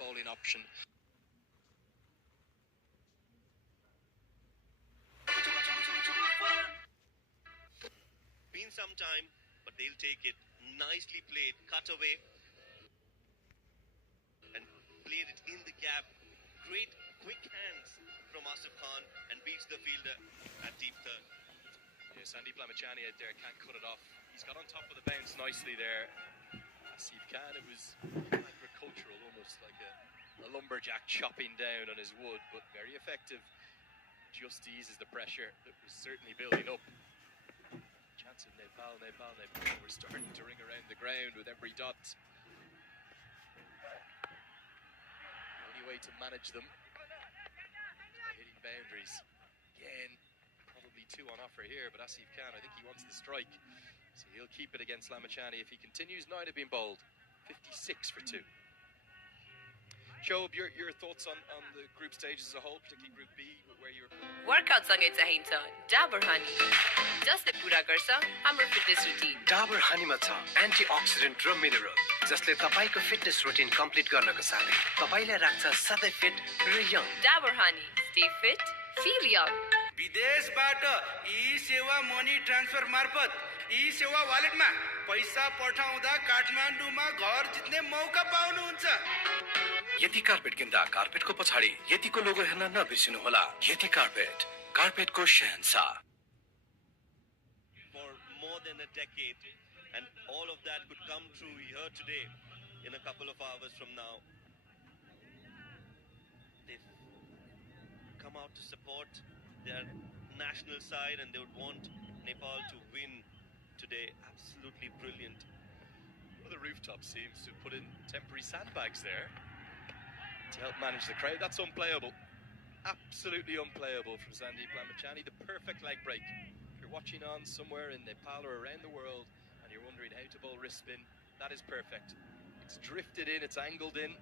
bowling option. Been some time, but they'll take it. Nicely played, cut away, and played it in the gap. Great quick hands from Asif Khan and beats the fielder at deep third. Yeah, Sandeep Lamachani out there can't cut it off. He's got on top of the bounce nicely there. Asif Khan, it was agricultural, almost like a lumberjack chopping down on his wood, but very effective. Just eases the pressure that was certainly building up. Chance of Nepal. We're starting to ring around the ground with every dot. The only way to manage them is by hitting boundaries. Again, probably two on offer here, but Asif Khan, I think he wants the strike. So he'll keep it against Lamachani if he continues. 9 have been bowled. 56 for 2. Shoaib, your thoughts on the group stages as a whole, particularly Group B, where you're... Workout सँगै चाहिन्छ Dabur Honey जसले पूरा गर्छ हाम्रो fitness routine Dabur Honey मा छ antioxidant र mineral जसले तपाईको फिटनेस रुटिन कम्प्लिट गर्नको साथै तपाईलाई राख्छ सधैँ फिट र young Dabur Honey, stay fit, feel young. विदेशबाट ई-सेवा मनी ट्रान्सफर मार्फत ई-सेवा वालेटमा पैसा पठाउँदा काठमाडौँमा घर जित्ने मौका पाउनुहुन्छ। यति कार्पेट किन्दा कार्पेटको पछाडी यतिको लोगो हेर्न नबिर्सिनु होला। यति कार्पेटको शहंशाह। For more than a decade, and all of that could come true here today in a couple of hours from now. They've come out to support their national side and they would want Nepal to win today. Absolutely brilliant. Well, the rooftop seems to put in temporary sandbags there to help manage the crowd. That's unplayable. Absolutely unplayable from Sandeep Lamachani. The perfect leg break. If you're watching on somewhere in Nepal or around the world and you're wondering how to bowl wrist spin, that is perfect. It's drifted in, it's angled in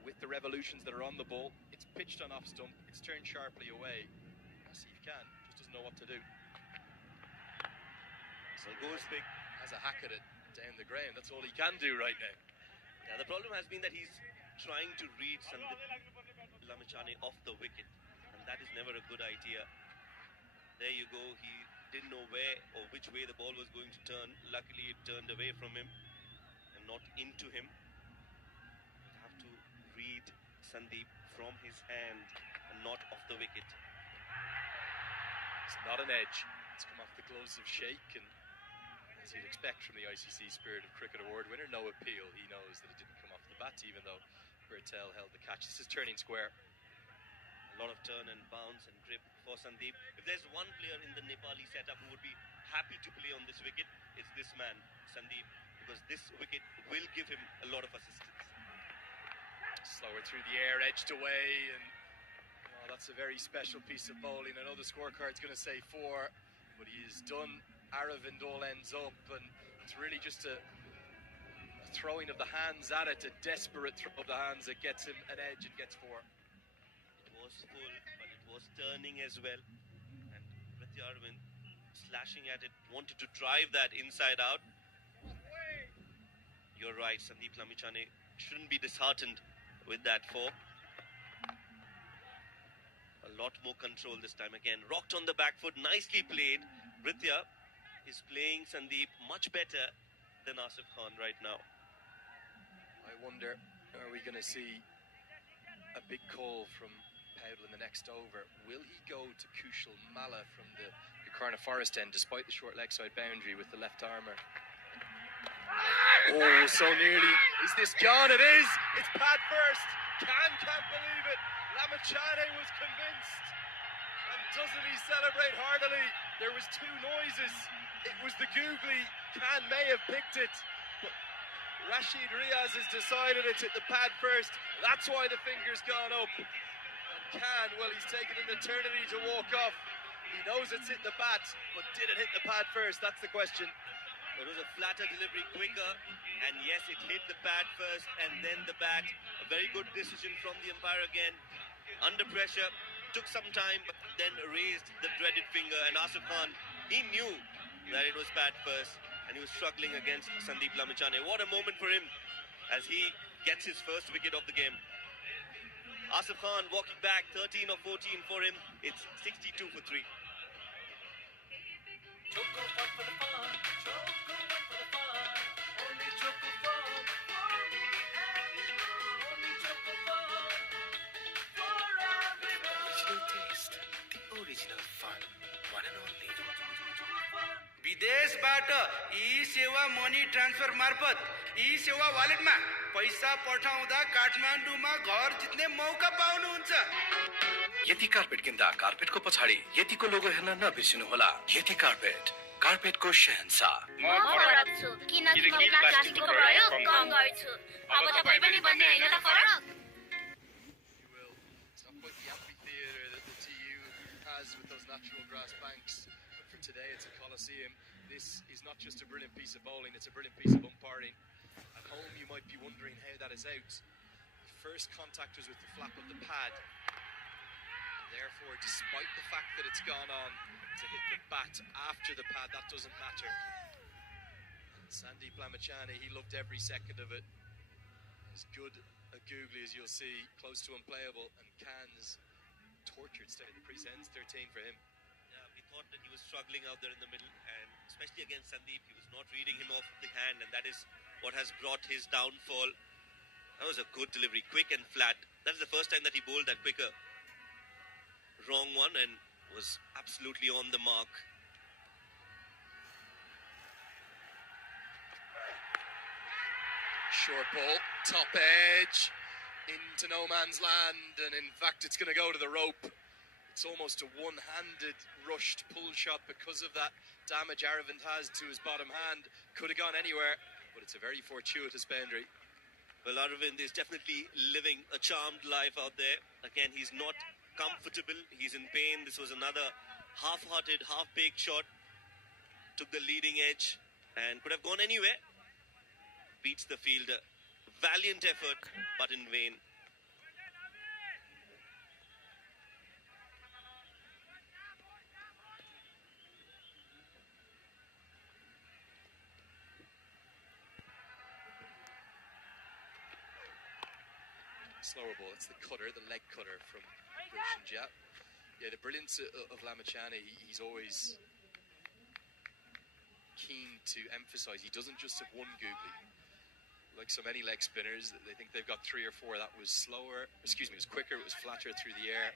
with the revolutions that are on the ball. It's pitched on off stump, it's turned sharply away. Asif Khan just doesn't know what to do. So goes big. Has a hack at it down the ground. That's all he can do right now. Yeah, the problem has been that he's trying to read Sandeep Lamachani off the wicket, and that is never a good idea. There you go. He didn't know where or which way the ball was going to turn. Luckily, it turned away from him and not into him. You have to read Sandeep from his hand and not off the wicket. It's not an edge. It's come off the gloves of Sheikh, and as you'd expect from the ICC Spirit of Cricket Award winner, no appeal. He knows that it didn't come off the bat, even though Bertel held the catch. This is turning square. A lot of turn and bounce and grip for Sandeep. If there's one player in the Nepali setup who would be happy to play on this wicket, it's this man, Sandeep, because this wicket will give him a lot of assistance. Slower through the air, edged away, and that's a very special piece of bowling. I know the scorecard's going to say 4, but he has done Aravind all ends up, and it's really just a throwing of the hands at it, a desperate throw of the hands that gets him an edge and gets 4. It was full, but it was turning as well, and Prithvi Aravind slashing at it, wanted to drive that inside out. You're right, Sandeep Lamachani shouldn't be disheartened with that 4. A lot more control this time again. Rocked on the back foot, nicely played. Prithvi is playing Sandeep much better than Asif Khan right now. I wonder, are we going to see a big call from Powell in the next over? Will he go to Kushal Malla from the Karna Forest end, despite the short leg side boundary with the left armour? Oh, so nearly. Is this gone? It is. It's pad first. Can't believe it. Lamachani was convinced. And doesn't he celebrate heartily? There was 2 noises. It was the googly. Khan may have picked it, but Rashid Riaz has decided it's at the pad first. That's why the finger's gone up. And Khan, well, he's taken an eternity to walk off. He knows it's hit the bat, but did it hit the pad first? That's the question. It was a flatter delivery, quicker, and yes, it hit the pad first and then the bat. A very good decision from the umpire again. Under pressure, took some time, but then raised the dreaded finger, and Asif Khan, he knew that it was pad first, and he was struggling against Sandeep Lamachani. What a moment for him as he gets his first wicket of the game. Asif Khan walking back, 13 or 14 for him. It's 62 for 3. Original taste, the original fun, one and only. विदेशबाट ई सेवा money transfer मार्फत ई सेवा वालेटमा पैसा पठाउँदा काठमाडौँमा घर जित्ने मौका पाउनुहुन्छ। यति कार्पेट किन्दा कार्पेटको पछाडि यतिको लोगो हेर्न नबिर्सिनुहोला। यति कार्पेट, कार्पेटको शहंशाह। म फरक छु किनकि म प्लास्टिकको प्रयोग कम गर्छु। अब तपाई पनि भन्ने हैन त फरक? You will. It's not quite the amphitheatre that the TU has with those natural grass banks, but for today it's a coliseum. This is not just a brilliant piece of bowling, it's a brilliant piece of umpiring. At home you might be wondering how that is out. The first contact was with the flap of the pad. Therefore, despite the fact that it's gone on to hit the bat after the pad, that doesn't matter. And Sandeep Lamachani, he loved every second of it. As good a googly as you'll see, close to unplayable, and Khan's tortured state. The crease ends 13 for him. Yeah, we thought that he was struggling out there in the middle, and especially against Sandeep, he was not reading him off the hand, and that is what has brought his downfall. That was a good delivery, quick and flat. That is the first time that he bowled that quicker. Wrong one, and was absolutely on the mark. Short ball, top edge, into no man's land, and in fact it's going to go to the rope. It's almost a one-handed rushed pull shot because of that damage Aravind has to his bottom hand. Could have gone anywhere, but it's a very fortuitous boundary. Well, Aravind is definitely living a charmed life out there. Again, he's not comfortable, he's in pain. This was another half-hearted, half-baked shot. Took the leading edge and could have gone anywhere. Beats the fielder. Valiant effort, but in vain. Slower ball, it's the cutter, the leg cutter from Gulshan Jat. Yeah, the brilliance of Lamachani, he's always keen to emphasise he doesn't just have one googly. Like so many leg spinners, they think they've got 3 or 4. That was slower, excuse me, it was quicker, it was flatter through the air.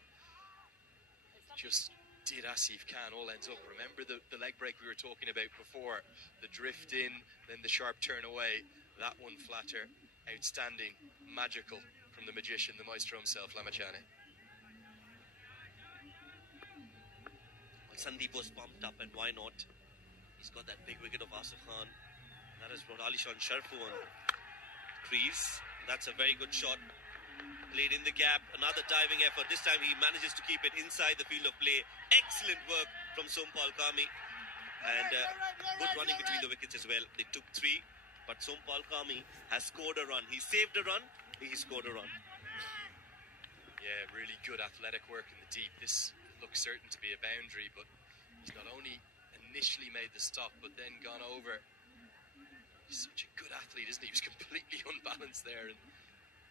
Just did Asif Khan all ends up. Remember the leg break we were talking about before? The drift in, then the sharp turn away. That one flatter, outstanding, magical from the magician, the maestro himself, Lamachani. Well, Sandeep was pumped up, and why not? He's got that big wicket of Asif Khan. That has brought Alishan Sharfu on crease. That's a very good shot. Played in the gap, another diving effort. This time he manages to keep it inside the field of play. Excellent work from Sompal Kami. And good running between the wickets as well. They took 3, but Sompal Kami has scored a run. He saved a run, he scored a run. Yeah, really good athletic work in the deep. This looks certain to be a boundary, but he's not only initially made the stop, but then gone over. He's such a good athlete, isn't he? He was completely unbalanced there and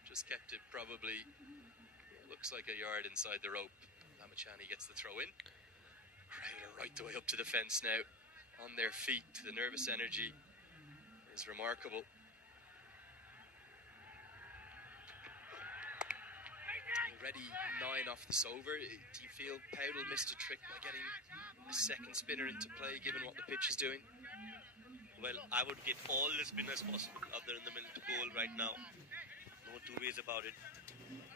just kept it probably, looks like a yard inside the rope. Lamachani gets the throw in. Crowd are right the way up to the fence now. On their feet, the nervous energy is remarkable. Already 9 off this over. Do you feel Powell missed a trick by getting a second spinner into play, given what the pitch is doing? Well, I would get all the spinners possible out there in the middle to bowl right now. No two ways about it.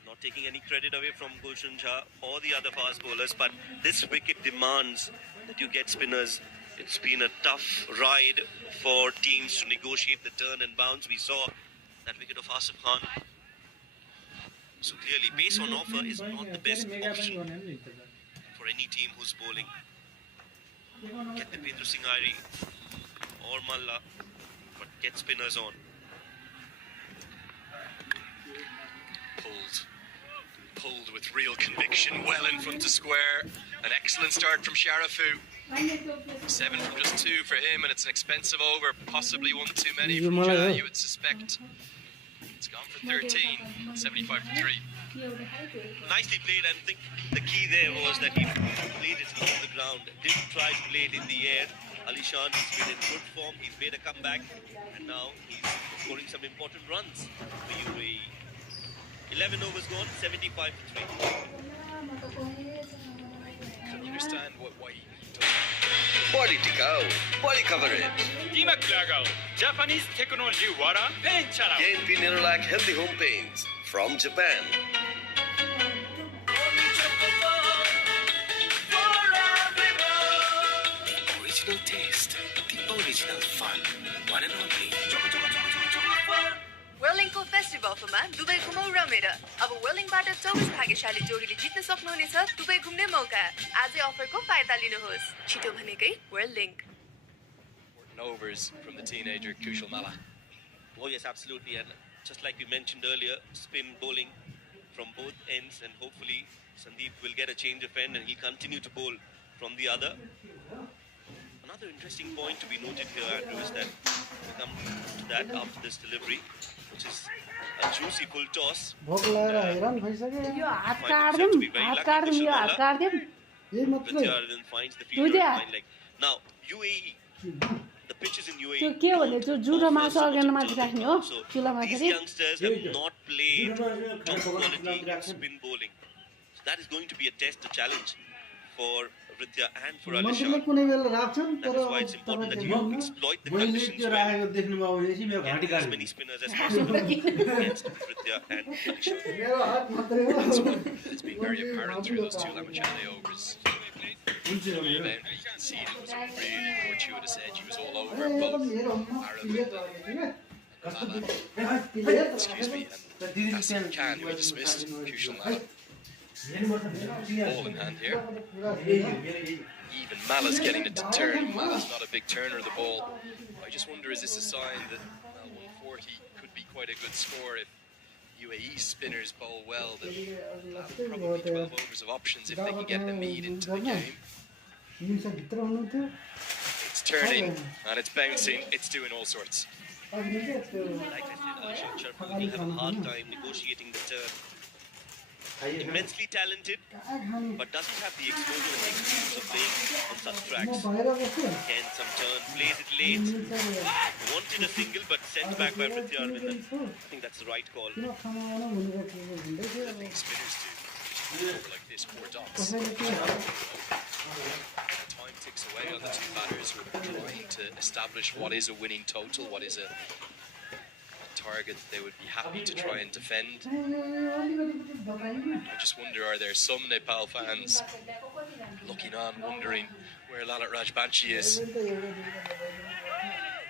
Not taking any credit away from Gulshan Jha or the other fast bowlers, but this wicket demands that you get spinners. It's been a tough ride for teams to negotiate the turn and bounce. We saw that wicket of Asif Khan. So clearly, pace on offer is not the best option for any team who's bowling. Get the Pedro Singh Airi or Malla, but get spinners on. Pulled with real conviction, well in front of square. An excellent start from Sharafu. 7 from just 2 for him, and it's an expensive over, possibly one too many from Jha, you would suspect. It's gone for 13, 75 for 3. Nicely played, and I think the key there was that he played it on the ground, didn't try to play it in the air. Alishan, he's been in good form, he's made a comeback, and now he's scoring some important runs for UAE. 11 overs gone, 75 for 3. I don't understand why he Body tikao, body coverage. दिमाग लगाओ Japanese टेक्नोलोजीबाट pen चलाओ Gain Pinero-like healthy home paints from Japan. The original taste, the original fun, one and only. Whirlingको festive अफरमा Dubai घुमाउ रमेर अब whirlingबाट 24 भाग्यशाली जोडीले जित्न सक्नुहुनेछ दुबई घुम्ने मौका आजै अफरको फाइदा लिनुहोस् छिटो भनेकै whirling overs from the teenager Kushal Mala. Oh yes, absolutely, and just like you mentioned earlier, spin bowling from both ends, and hopefully Sandeep will get a change of end and he'll continue to bowl from the other. Another interesting point to be noted here, Andrew, is that we come to that after this delivery, which is a juicy full toss. यो हात काट्दिम यो हात काट्दिम Pratyardhan finds the fielder at fine leg. Now, UAE, the pitches in UAE. त्यो के भने त्यो जुडो मासु अर्ग्यानमा राख्ने हो चुलामा These फेरि youngsters have not played top quality spin bowling. So that is going to be a test, a challenge for Ritya and for Alishan. That is why it's important that you exploit the conditions well. Get as many spinners as possible against Ritya and Alishan. It's been very apparent through those two Lamachane overs. You can see it was a really fortuitous edge. He was all over both Aravind and Mala. Excuse me, and Hassan Khan, who he dismissed, Kushal Mala. Ball in hand here. Even Mala's getting it to turn. Mala's not a big turner of the ball. I just wonder, is this a sign that 140 could be quite a good score if UAE spinners bowl well? That probably 12 overs of options if they can get the mead into the game. It's turning and it's bouncing. It's doing all sorts. Like I said, Alishan Sharma will have a hard time negotiating the turn. Immensely talented, but doesn't have the exposure and the experience of playing on such tracks. Again, some turn, plays it late. Wanted a single, but sent back by Pratyardhan. I think that's the right call. The thing spinners do over like this, 4 dots. Time ticks away on the two batters who are trying to establish what is a winning total, what is a target that they would be happy to try and defend. I just wonder, are there some Nepal fans looking on, wondering where Lalit Rajbanshi is?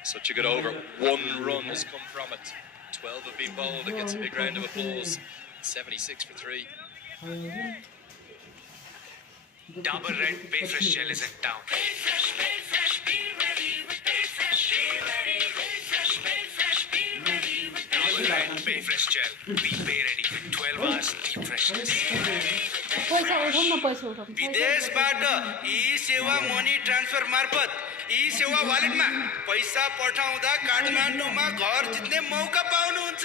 Such a good over. 1 run has come from it. 12 have been bowled. It gets a big round of applause. 76 for 3. Dabur Red Bayfresh Gel is in town. Bayfresh Gel, be bay ready. 12 hours deep freshness. पैसा उठाउँ न पैसा उठाउँ विदेशबाट ई सेवा money transfer मार्फत ई सेवा वालेटमा पैसा पठाउँदा काठमाडौँमा घर जित्ने मौका पाउनुहुन्छ।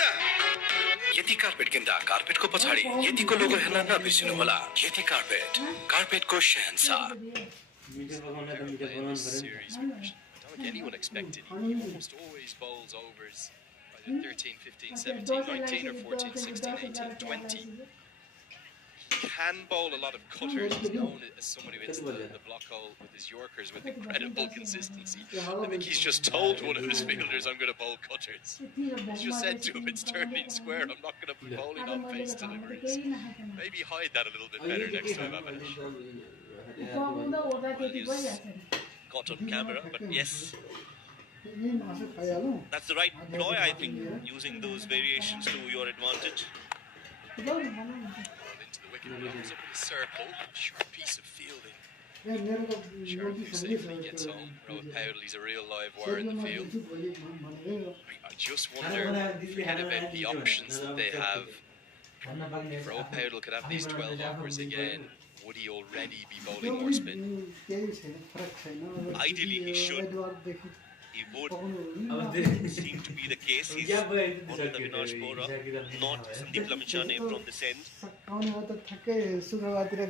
यति कार्पेट किन्दा कार्पेटको पछाडि यतिको लोगो हेर्न नबिर्सिनु होला। यति carpet, कार्पेटको Shahenshah. Series, which I don't think anyone expected. He almost always bowls overs either 13, 15, 17, 19 or 14, 16, 18, 20. He can bowl a lot of cutters. He's known as someone who hits the block hole with his Yorkers with incredible consistency. I think he's just told one of his fielders, I'm going to bowl cutters. He's just said to him, it's turning square, I'm not going to be bowling on pace deliveries. Maybe hide that a little bit better next time, Avanish. Well, he's caught on camera, but yes, that's the right ploy, I think, using those variations to your advantage. Into the wicket, comes up in a circle, sharp piece of fielding. Sharp who safely gets home. Rohit Powell, he's a real live wire in the field. I just wonder, forget about the options that they have. If Rohit Powell could have these 12 overs again, would he already be bowling more spin? Ideally, he should. he would seem to be the case. He's on with Avinash Bora, not Sandeep Lamichhane from this end.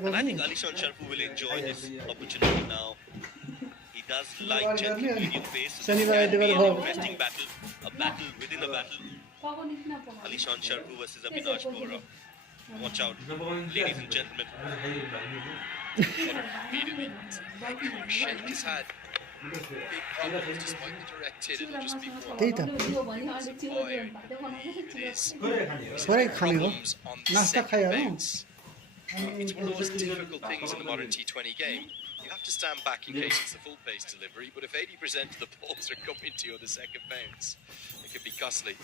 And I think Alishan Sharfu will enjoy this opportunity now. He does like gentle medium pace. So this can be an interesting battle, a battle within a battle. Alishan Sharfu versus Avinash Bora. Watch out, ladies and gentlemen. Shake his head. Big problems despite the direct hit. It'll just be more. त्यही त थोरै खाने हो नास्ता खायो हो It's one of those difficult things in the modern T20 game. You have to stand back in case it's the full pace delivery, but if 80% of the balls are coming to you on the second bounce, it can be costly.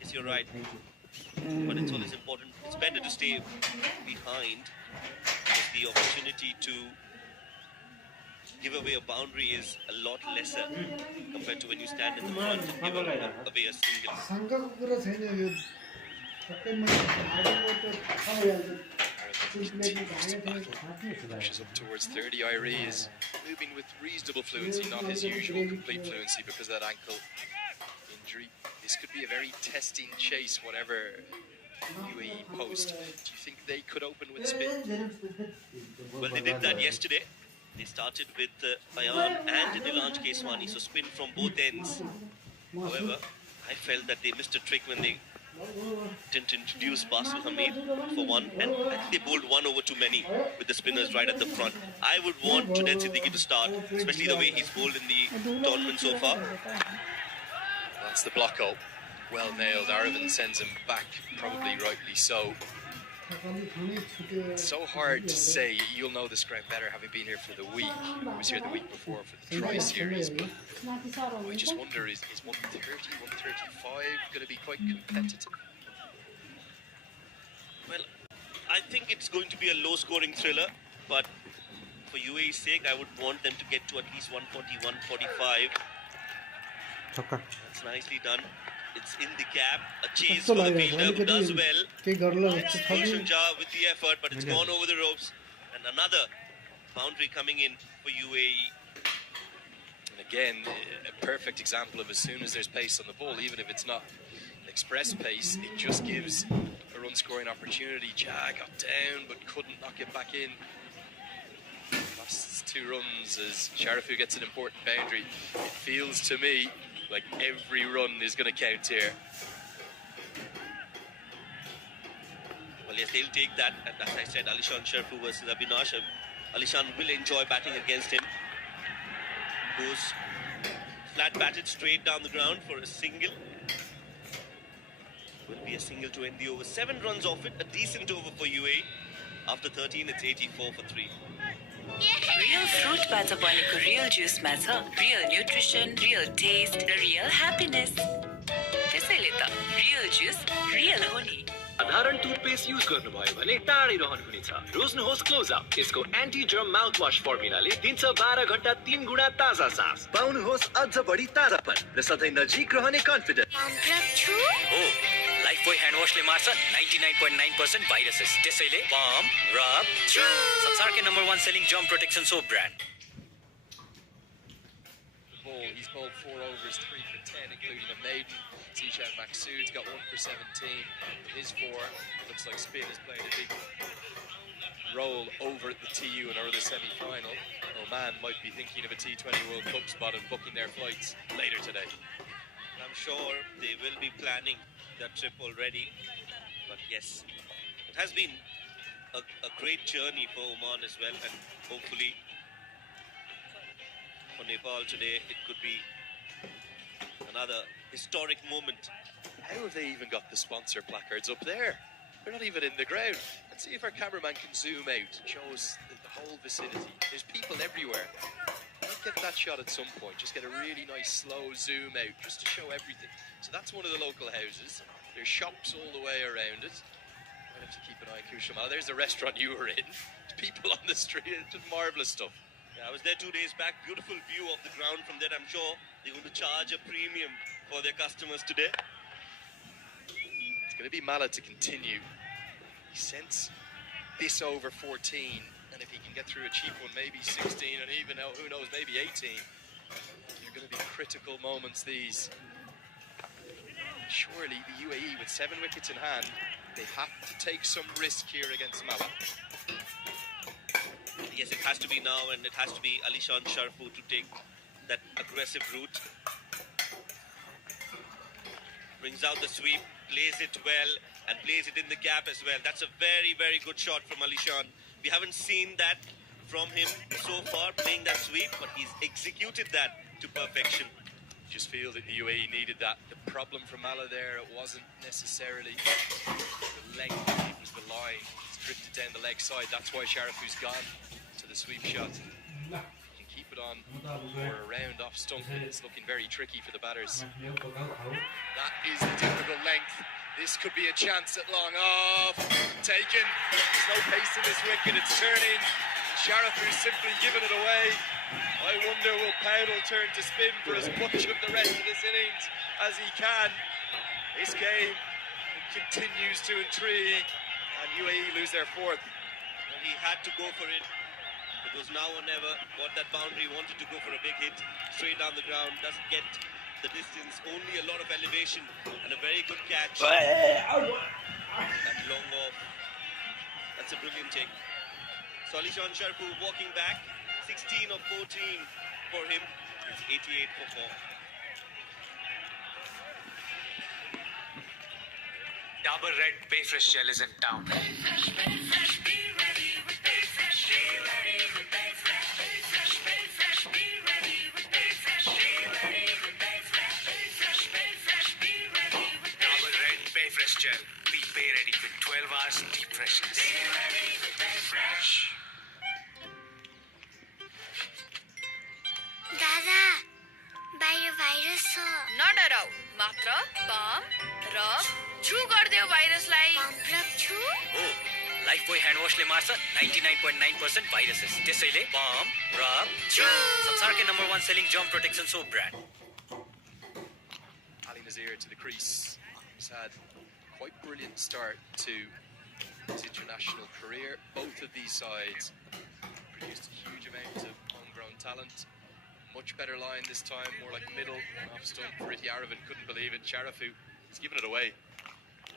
Yes, you're right. But it's always important. It's better to stay behind. Because the opportunity to give away a boundary is a lot lesser compared to when you stand in the front and give away a single. शङ्काको कुरा छैन यो सबै मैले हालेको त Pushes up towards 30. Irie is moving with reasonable fluency, not his usual complete fluency because of that ankle injury. This could be a very testing chase, whatever UAE post. Do you think they could open with spin? Well, they did that yesterday. They started with Ayan and Nilanj Keswani, so spin from both ends. However, I felt that they missed a trick when they didn't introduce Basil Hamid for one, and I think they bowled one over too many with the spinners right at the front. I would want Junaid Siddiqui to start, especially the way he's bowled in the tournament so far. That's the block out. Well nailed. Aravind sends him back, probably rightly so. It's so hard to say. You'll know this ground better having been here for the week. I was here the week before for the Tri Series, but I just wonder, is 130, 135 going to be quite competitive? Well, I think it's going to be a low-scoring thriller, but for UAE's sake, I would want them to get to at least 140, 145. That's nicely done. It's in the gap. A chase for the fielder who does well. Gulshan Jha with the effort, but it's gone over the ropes. And another boundary coming in for UAE. And again, a perfect example of as soon as there's pace on the ball, even if it's not express pace, it just gives a run scoring opportunity. Jha got down but couldn't knock it back in. Lost 2 runs as Sharifu gets an important boundary. It feels to me like every run is going to count here. Well, yes, they'll take that. And as I said, Alishan Sharfu versus Avinash. Alishan will enjoy batting against him. Goes flat batted straight down the ground for a single. Will be a single to end the over. 7 runs off it. A decent over for UAE. After 13, it's 84 for 3. Real fruit बाट बनेको real juice मा छ real nutrition, real taste, real happiness. त्यसैले त real juice real हो नि. साधारण toothpaste use गर्नुभयो भने टाढै रहनुहुनेछ. रोज्नुहोस् क्लोज अप. यसको एन्टी जर्म माउथ वाश फर्मुलाले दिन्छ 12 घण्टा 3 गुणा ताजा सास. पाउनुहोस् अझ बढी ताजापन र सधैँ नजिक रहने कन्फिडेन्स. हो लाइफबोय ह्यान्ड वाशले मार्छ 99.9% भाइरसेस. त्यसैले पम्प रब छु. संसारकै number 1 selling germ protection soap brand. He's bowled 4 overs, 3 for 10, including a maiden. Zishan Maksud's got 1 for 17. His 4 looks like spin is playing a big role over at the TU in our other semi-final. Oman might be thinking of a T20 World Cup spot and booking their flights later today. I'm sure they will be planning that trip already. But yes, it has been a great journey for Oman as well, and hopefully for Nepal today it could be another historic moment. How have they even got the sponsor placards up there? They're not even in the ground. Let's see if our cameraman can zoom out and show us the whole vicinity. There's people everywhere. Might get that shot at some point. Just get a really nice slow zoom out just to show everything. So that's one of the local houses. There's shops all the way around it. Might have to keep an eye on Kushamal. There's the restaurant you were in. There's people on the street. It's just marvellous stuff. Yeah, I was there 2 days back. Beautiful view of the ground from there. I'm sure they're going to charge a premium for their customers today. It's going to be Mala to continue. He sends this over 14, and if he can get through a cheap one, maybe 16, and even, who knows, maybe 18. You're are going to be critical moments, these. Surely the UAE, with 7 wickets in hand, they have to take some risk here against Mala. Yes, it has to be now, and it has to be Alishan Sharfu to take that aggressive route. Brings out the sweep, plays it well, and plays it in the gap as well. That's a very, very good shot from Alishan. We haven't seen that from him so far, playing that sweep, but he's executed that to perfection. Just feel that the UAE needed that. The problem for Mala there, it wasn't necessarily the length, it was the line. It's drifted down the leg side. That's why Sharafu's gone to the sweep shot. You can keep it on or around off stump. It's looking very tricky for the batters. That is the typical length. This could be a chance at long off. Taken. There's no pace in this wicket. It's turning. Sharafu's simply given it away. I wonder will Powell turn to spin for as much of the rest of this innings as he can. This game continues to intrigue, and UAE lose their 4th. Well, he had to go for it. It was now or never. Got that boundary, wanted to go for a big hit straight down the ground. Doesn't get the distance, only a lot of elevation and a very good catch. That long off. That's a brilliant take. So Alishan Sharfu walking back. 16 of 14 for him. It's 88 for 4. Dabur Red Bay Fresh Gel is in town. Dabur Red Bay Fresh Gel. Be bay ready with 12 hours deep freshness. दादा बाहिर virus छ नडराउ मात्र pump rub छु गर्दियो भाइरसलाई pump rub छु हो Lifebuoy hand वाशले मार्छ 99.9% viruses त्यसैले पम्प रब छु संसारकै number 1 selling germ protection soap brand Ali Nazir to the crease. He's had quite brilliant start to his international career. Both of these sides produced a huge amount of homegrown talent. Much better line this time, more like middle off stump. Ritti Aravind couldn't believe it. Sharafu has given it away.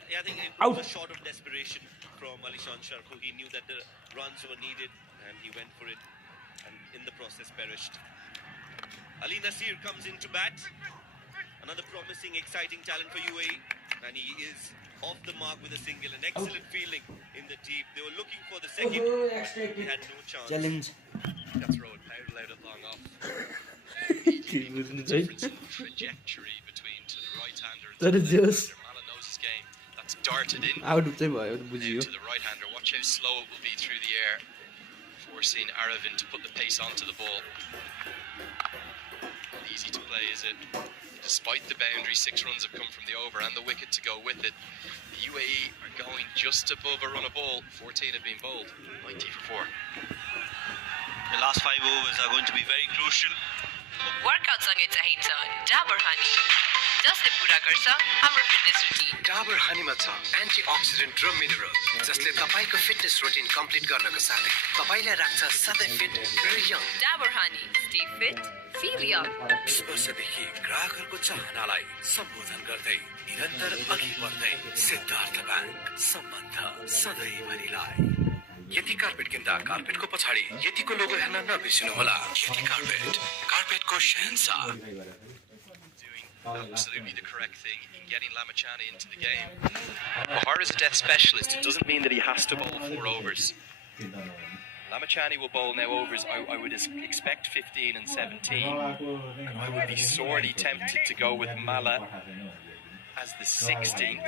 Yeah, I think it was a shot of desperation from Alishan Sharfu. He knew that the runs were needed and he went for it and in the process perished. Ali Nasir comes into bat. Another promising, exciting talent for UAE, and he is off the mark with a single. An excellent fielding in the deep. They were looking for the second. He had no chance. Challenge. That's road. Powell out it long off. Difference in trajectory between to the right-hander and to the left-hander. Mala knows his game. That's darted in. Out to the right-hander. Watch how slow it will be through the air, forcing Aravind to put the pace onto the ball. Not easy to play, is it? Despite the boundary, 6 runs have come from the over and the wicket to go with it. The UAE are going just above a run a ball. 14 have been bowled. 90 for 4. The last 5 overs are going to be very crucial. Workout सँगै चाहिन्छ डाबर हनी जसले पूरा गर्छ हाम्रो fitness routine Dabur हनीमा छ antioxidant र mineral जसले तपाईको fitness routine complete गर्नको साथै तपाईलाई राख्छ सधैँ फिट र young Dabur honey stay fit feel young 20 वर्षदेखि ग्राहकहरूको चाहनालाई सम्बोधन गर्दै निरन्तर अघि बढ्दै सिद्धार्थ ब्याङ्क सम्बन्ध सधैँभरिलाई यति कार्पेट किन्दा कार्पेटको पछाडि यतिको लोगो हेर्न नबिर्सिनुहोला यति कार्पेटको शहंशाह absolutely the correct thing in getting Lamachani into the game. Bahar is a death specialist. It doesn't mean that he has to bowl 4 overs. Lamachani will bowl now overs. I would expect 15 and 17. And I would be sorely tempted to go with Mala as the 16th.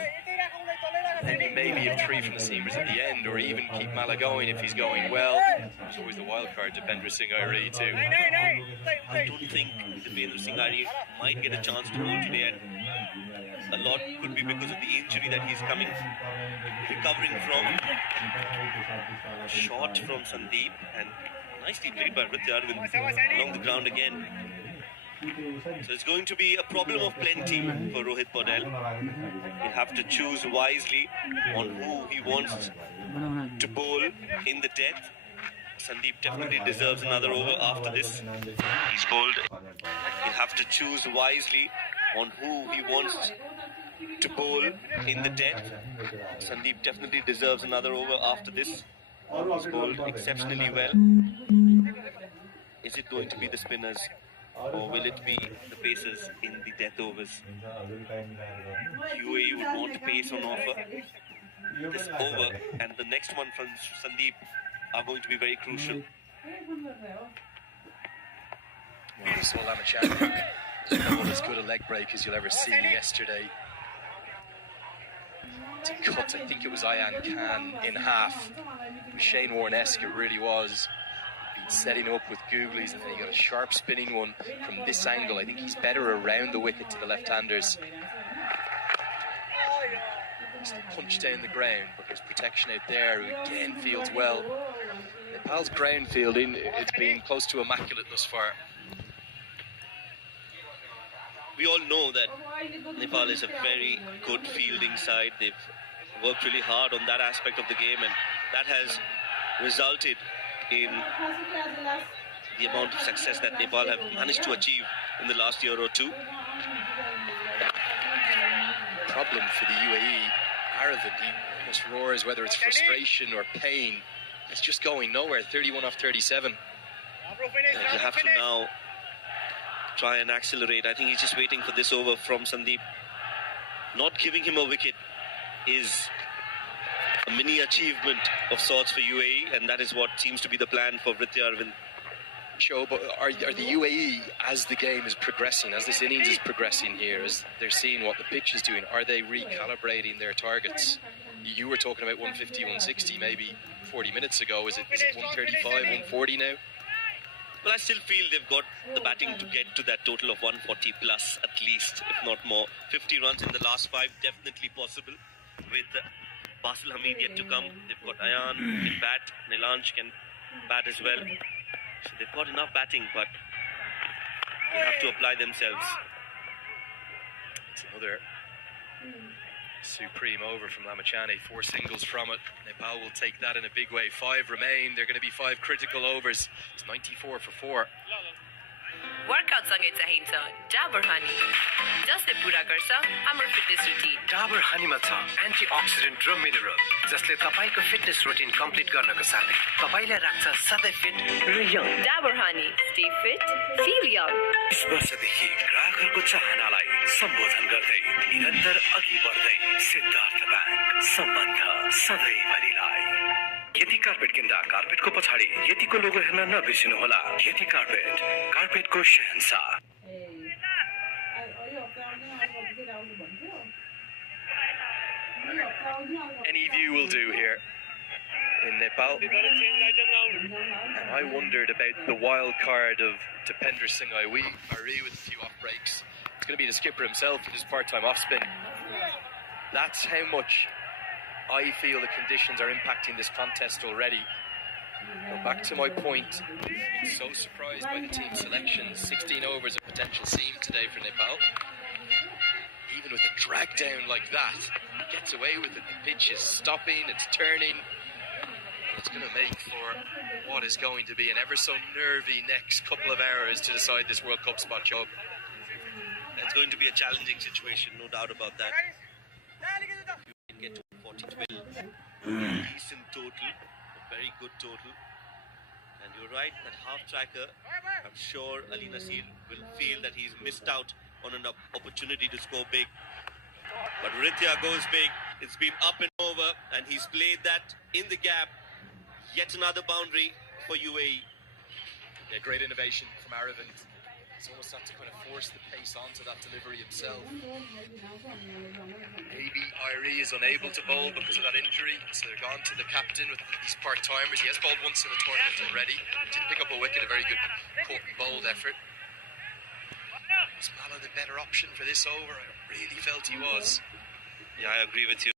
Then you maybe have 3 from the seamers at the end, or even keep Mala going if he's going well. There's always the wild card, Dipendra Singh Airi too. I don't think Dipendra Singh Airi might get a chance to bowl today, and a lot could be because of the injury that he's recovering from. Shot from Sandeep, and nicely played by Ritti Aravind along the ground again. So it's going to be a problem of plenty for Rohit Paudel. He'll have to choose wisely on who he wants to bowl in the death. Sandeep definitely deserves another over after this. He's bowled. He'll have to choose wisely on who he wants to bowl in the 10th. Sandeep definitely deserves another over after this. He's bowled exceptionally well. Is it going to be the spinners or will it be the pacers in the death overs? UAE would want pace on offer. This over and the next one from Sandeep are going to be very crucial. Well, we saw Lamachani bowl as good a leg break as you'll ever see yesterday. To cut, I think it was Ayan Khan in half. It was Shane Warne-esque, it really was. Been setting up with googlies and then he got a sharp spinning one from this angle. I think he's better around the wicket to the left-handers. Just a punch down the ground, but there's protection out there who again fields well. Nepal's ground fielding, it's been close to immaculate thus far. We all know that Nepal is a very good fielding side. They've worked really hard on that aspect of the game, and that has resulted in the amount of success that Nepal have managed to achieve in the last year or two. Problem for the UAE, Aravind, he almost roars, whether it's frustration or pain. It's just going nowhere, 31 off 37. And you have to now try and accelerate. I think he's just waiting for this over from Sandeep. Not giving him a wicket is a mini achievement of sorts for UAE, and that is what seems to be the plan for Vritya Arvind. Joe, but are the UAE, as the game is progressing, as this innings is progressing here, as they're seeing what the pitch is doing, are they recalibrating their targets? You were talking about 150, 160 maybe 40 minutes ago. Is it 135, 140 now? Well, I still feel they've got the batting to get to that total of 140 plus at least, if not more. 50 runs in the last 5, definitely possible. With Basil Hamid yet to come, they've got Ayan who can bat, Nilanj can bat as well. So they've got enough batting, but they have to apply themselves. It's another supreme over from Lamachani. 4 singles from it. Nepal will take that in a big way. 5 remain. They're going to be 5 critical overs. It's 94 for 4. Workout सँगै चाहिन्छ डाबर हनी जसले पूरा गर्छ हाम्रो fitness routine Dabur हनीमा छ antioxidant र mineral जसले तपाईको fitness routine complete गर्नको साथै तपाईलाई राख्छ सधैँ फिट र young Dabur honey stay fit feel young 20 वर्षदेखि ग्राहकहरूको चाहनालाई सम्बोधन गर्दै निरन्तर अघि बढ्दै सिद्धार्थ ब्याङ्क सम्बन्ध सधैँभरिलाई यति कार्पेट किन्दा कार्पेटको पछाडि यतिको लोगो हेर्न नबिर्सिनुहोला यति carpet कार्पेटको Shahenshah Any view will do here in Nepal. And I wondered about the wild card of Dipender Singh Ari with a few off breaks. It's going to be the skipper himself with his part-time off spin. That's how much I feel the conditions are impacting this contest already. Go back to my point. I'm so surprised by the team selections. 16 overs of potential seam today for Nepal. Even with a drag down like that, he gets away with it. The pitch is stopping, it's turning. It's going to make for what is going to be an ever so nervy next couple of hours to decide this World Cup spot job. It's going to be a challenging situation, no doubt about that. You can get to 40-12. Decent total, a very good total. And you're right, that half-tracker, I'm sure Ali Nasir will feel that he's missed out on an opportunity to score big. But Ritya goes big. It's been up and over, and he's played that in the gap. Yet another boundary for UAE. Yeah, great innovation from Aravind. He's almost had to kind of force the pace onto that delivery himself. Maybe Irie is unable to bowl because of that injury, so they're gone to the captain with these part-timers. He has bowled once in the tournament already. Did pick up a wicket, a very good caught and bowled effort. Was Mala the better option for this over? I really felt he was. Yeah, I agree with you.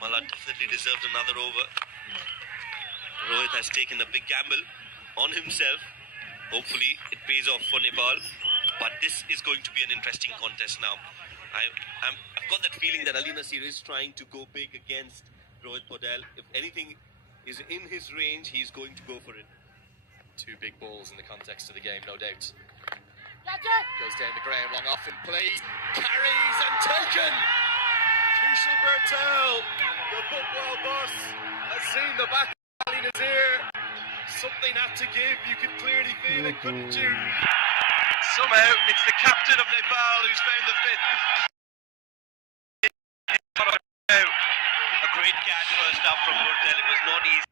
Mala definitely deserved another over. Rohit has taken a big gamble on himself. Hopefully it pays off for Nepal. But this is going to be an interesting contest now. I've got that feeling that Ali Nasir is trying to go big against Rohit Podal. If anything is in his range, he's going to go for it. 2 big balls in the context of the game, no doubt. Goes down the ground, long off in play. Carries and taken. Crucial Bertel, the football boss, has seen the back in his ear. Something had to give. You could clearly feel it, couldn't you? Somehow, it's the captain of Nepal who's found the fifth. A great catch first up from Bertel. It was not easy.